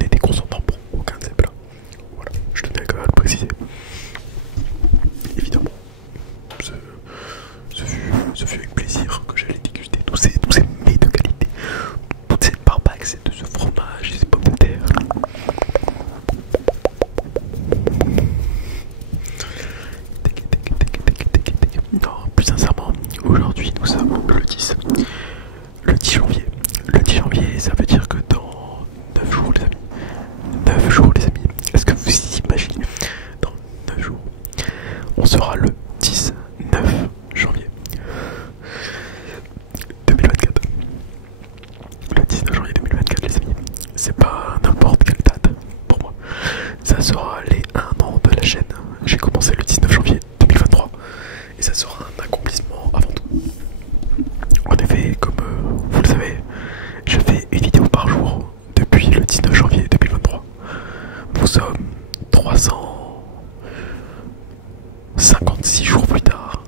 n'ai des consentants pour aucun de ces plats. Voilà, je tenais quand même à le préciser. Évidemment, ce fut avec plaisir que j'allais déguster tous ces mets de qualité, toute cette barbaque, de ce fromage et ces pommes de terre. Non, plus sincèrement, aujourd'hui nous sommes le 10 janvier. Le 10 janvier, ça veut dire que dans 9 jours les amis. 9 jours les amis. Est-ce que vous imaginez? Dans 9 jours, on sera le 19 janvier 2024. Le 19 janvier 2024 les amis. C'est pas n'importe quelle date pour moi. Ça sera les 1 an de la chaîne. J'ai commencé le 19 janvier 2023. Et ça sera un accomplissement avant tout. En effet, comme vous le savez, je fais une vidéo par jour depuis le 19 janvier 2023. Nous sommes 356 jours plus tard.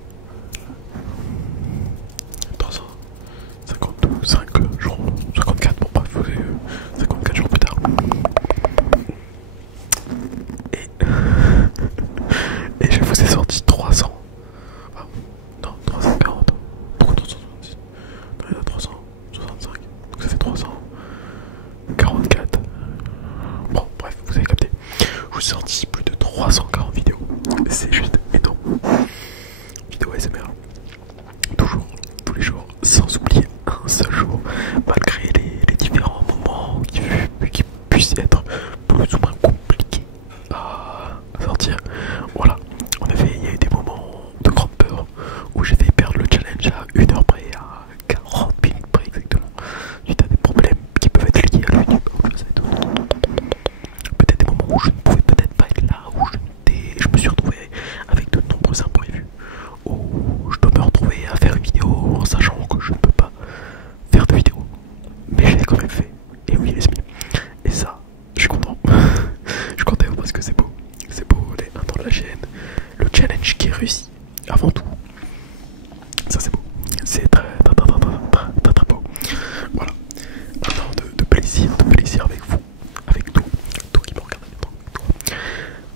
355 jours, 54, bon bref, 54 jours plus tard. Et je vous ai sorti 300. Ah, non, 340. Pourquoi 370? Non, il y en a 365. Donc ça fait 344. Bon, bref, vous avez capté. Je vous ai sorti plus de 340 vidéos. C'est juste énorme. Vidéo ASMR. Toujours, tous les jours, sans oublier un seul jour, malgré les différents moments qui puissent être plus ou moins compliqués à sortir. Voilà, en effet, il y a eu des moments de grande peur où j'ai fait perdre le challenge à 1 heure près, à 40 minutes près exactement, suite à des problèmes qui peuvent être liés à l'UTube. Peut-être des moments où je ne pouvais peut-être pas être là, où je me suis retrouvé avec de nombreux imprévus, où je dois me retrouver à faire une vidéo en sachant que je ne peux pas faire de vidéo. Mais je l'ai quand même fait. Et oui les amis. Et ça, je suis content. Je suis content parce que c'est beau. C'est beau, les 1 an de la chaîne. Le challenge qui est réussi. Avant tout. Ça c'est beau. C'est très beau. Voilà. Un an de plaisir avec vous. Avec toi. Toi qui me regarde maintenant. Toi.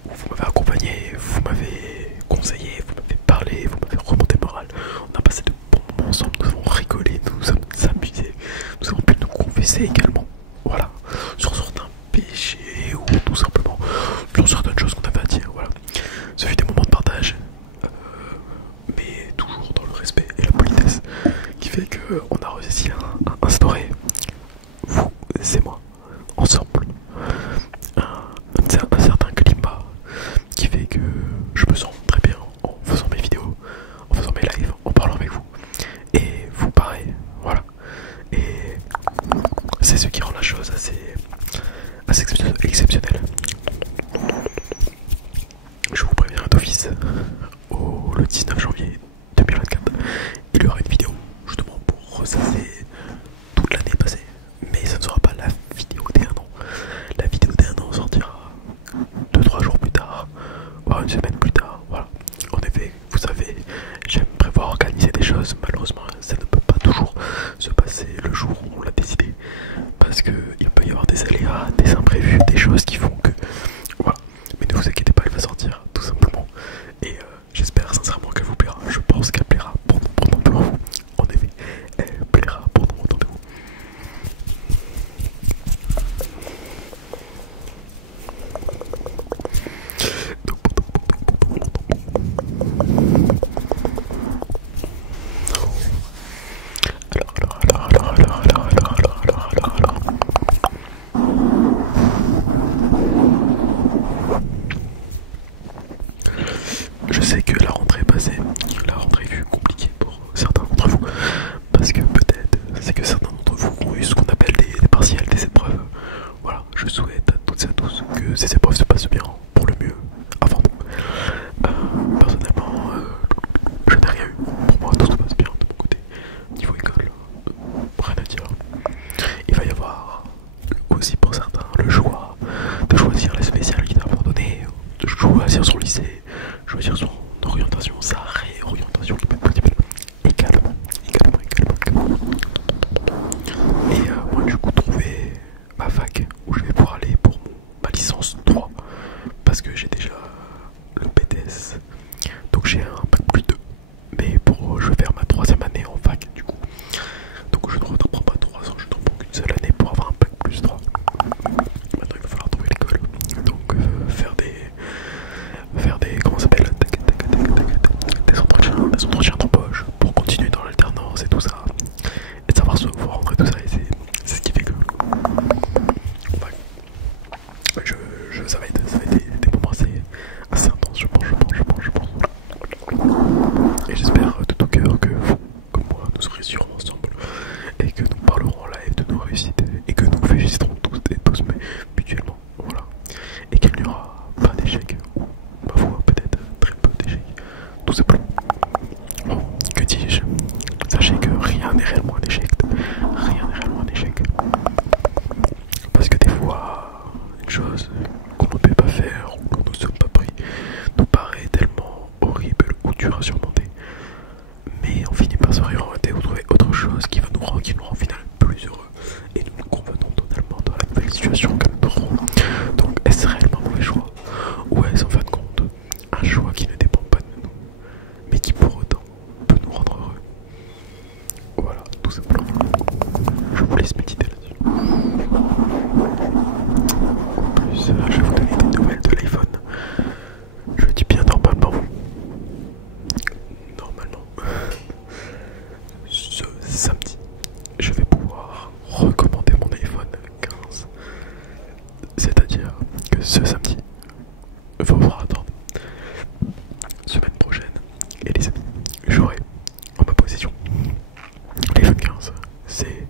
Vous m'avez accompagné, vous m'avez conseillé, vous m'avez parlé, vous m'avez remonté le moral. On a passé de bons moments ensemble, nous avons rigolé, nous nous sommes amusés, nous avons pu nous confesser également. Voilà, sur certains péchés ou tout simplement sur certaines choses qu'on avait à dire. Voilà, ce fut des moments de partage, mais toujours dans le respect et la politesse, qui fait qu'on a réussi à instaurer, vous et moi, ensemble, un certain climat qui fait que je me sens très bien en faisant mes vidéos, en faisant mes lives, en parlant avec vous. Et vous pareil, voilà. Et c'est ce qui rend la chose assez exceptionnelle. Je vous préviens d'office, le 19 janvier 2024, il y aura une vidéo justement pour ressasser toute l'année passée. Mais ça ne sera pas la vidéo des 1 an. La vidéo des 1 an sortira 2-3 jours plus tard, voire une semaine plus tard. Voilà. En effet, vous savez, j'aime prévoir organiser des choses. Malheureusement, ça ne peut pas toujours se passer le jour où on l'a décidé. Parce qu'il peut y avoir des aléas, des imprévus, des choses qui font que... Voilà. Mais ne vous inquiétez pas, elle va sortir, tout simplement. Et j'espère sincèrement qu'elle vous plaira. Je pense qu'elle plaira pour nombre d'entre vous. En effet, elle plaira pour nombre d'entre vous. Je sais que la rentrée est passée, la rentrée fut compliquée pour certains d'entre vous, parce que peut-être c'est que certains d'entre vous ont eu ce qu'on appelle des partiels, des épreuves. Voilà, je souhaite à toutes et à tous que ces épreuves se passent bien, pour le mieux, avant nous. Personnellement, je n'ai rien eu, pour moi tout se passe bien de mon côté, niveau école, rien à dire. Il va y avoir aussi pour certains le choix de choisir les spécialités abandonnées, de choisir son lycée, choisir son orientation, sa réorientation qui peut être possible également. Et moi du coup trouver ma fac où je vais pouvoir aller pour ça va être des moments assez intenses, je pense. Et j'espère de tout cœur que vous, comme moi, nous réussirons ensemble et que nous parlerons en live de nos réussites et que nous féliciterons tous mais mutuellement, voilà. Et qu'il n'y aura pas d'échec, ou ma foi peut-être très peu d'échecs, tout simplement. Bon, que dis-je? Sachez que rien n'est réellement un échec, parce que des fois, une chose qu'on ne peut pas faire ou qu'on ne sommes pas pris nous paraît tellement horrible ou dur à surmonter. Mais on finit par se réorienter ou trouver autre chose qui nous rend finalement plus heureux. Et nous nous convenons totalement dans la nouvelle situation que nous aurons. Donc est-ce réellement un mauvais choix? Ou est-ce en fin de compte un choix qui ne dépend pas de nous, mais qui pour autant peut nous rendre heureux? Voilà, tout simplement. Je vous laisse méditer là-dessus. En plus, je vais vous donner des nouvelles de l'iPhone. Je dis bien normalement. Ce samedi, je vais pouvoir recommander mon iPhone 15. C'est-à-dire que ce samedi, il va falloir attendre semaine prochaine. Et les amis, j'aurai en ma possession l'iPhone 15. C'est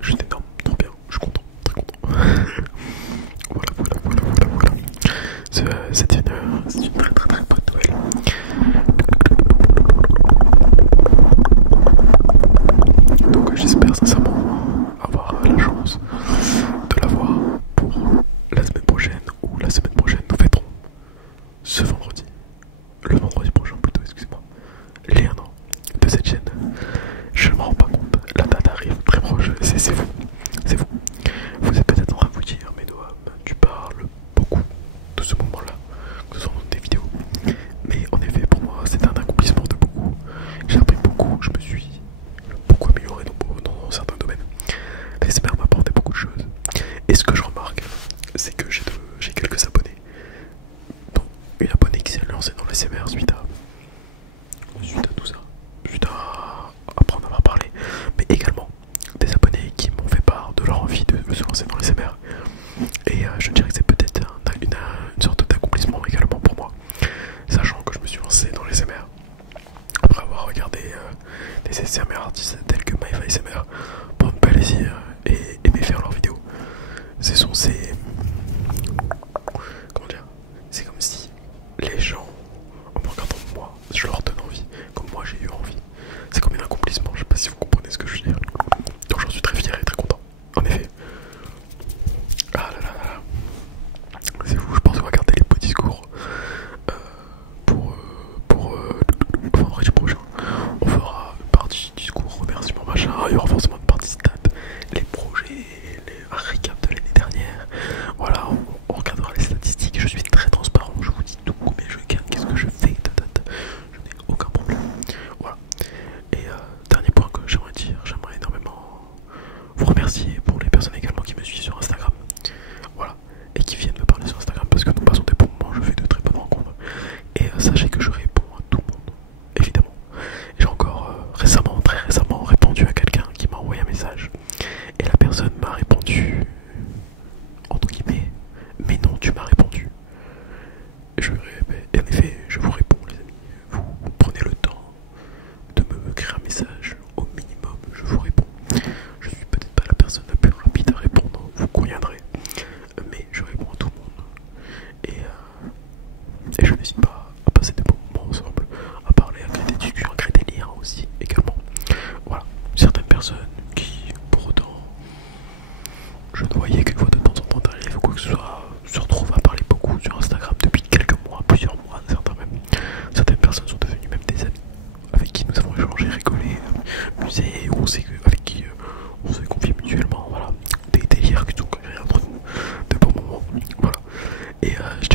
juste énorme, trop bien, je suis content, très content. Voilà. C'est une très bonne nouvelle. Donc j'espère sincèrement avoir la chance de l'avoir pour la semaine prochaine, ou la semaine prochaine nous fêterons ce vendredi, le vendredi prochain plutôt, excusez-moi, les 1 an de cette chaîne. Je ne me rends pas compte, la date arrive très proche, c'est vous. Vous êtes peut-être en train de vous dire, mais Noam, tu parles beaucoup de ce moment-là, que ce soit dans tes vidéos. Mais en effet, pour moi, c'est un accomplissement de beaucoup. J'ai appris beaucoup, je me suis beaucoup amélioré dans certains domaines. L'ASMR m'a apporté beaucoup de choses. Et ce que je remarque, c'est que j'ai quelques abonnés. Donc, une abonnée qui s'est lancée dans l'ASMR suite à tout ça, suite à apprendre à avoir parlé, mais également des abonnés qui m'ont fait part de leur envie de se lancer dans l'ASMR. Et je dirais que c'est peut-être une sorte d'accomplissement également pour moi, sachant que je me suis lancé dans l'ASMR après avoir regardé des ASMR artistes tels que MyFASMR pour me plaisir et aimer faire leurs vidéos. Ce sont comment dire, c'est comme si les gens, en me regardant moi, je leur donne envie, comme moi j'ai eu envie. C'est comme un accomplissement, je sais pas si vous comprenez ce que je veux dire. Donc j'en suis très fier et très content, en effet. Ah là là là, c'est fou, je pense qu'on va garder les beaux discours pour vendredi prochain. On fera une partie discours, remerciements, machin. Il y aura forcément une partie stats, les projets, un récap de l'année dernière. Voilà, on regardera les statistiques. Je suis très transparent, je vous dis tout, combien je gagne, qu'est-ce que je fais, je n'ai aucun problème. Voilà. Et dernier point que j'aimerais dire, j'aimerais énormément vous remercier pour les personnes également qui me suivent sur Instagram. Voilà. Et qui viennent me parler sur Instagram parce que nous passons des bons moments, je fais de très bonnes rencontres. Et sachez que je réponds à tout le monde, évidemment. J'ai encore très récemment répondu à quelqu'un qui m'a envoyé un message. Et la personne m'a répondu, entre guillemets, mais non, tu m'as répondu. Et en effet, je vous réponds les amis. Vous prenez le temps de me écrire un message, au minimum, je vous réponds. Je suis peut-être pas la personne la plus rapide à répondre, vous conviendrez, mais je réponds à tout le monde. Et je n'hésite pas à passer des bons moments ensemble, à parler, à créer des discussions, à créer des liens aussi, également. Voilà, certaines personnes qui, pour autant, je ne voyais qu'une fois de temps en temps dans les live ou quoi que ce soit, se retrouvent à parler beaucoup sur Instagram depuis quelques mois, plusieurs mois, certains même. Certaines personnes sont devenues même des amis, avec qui nous avons échangé, rigolé, musé, avec qui on s'est confié mutuellement, voilà. Des délires qui sont créés entre nous, de bons moments, voilà. Et je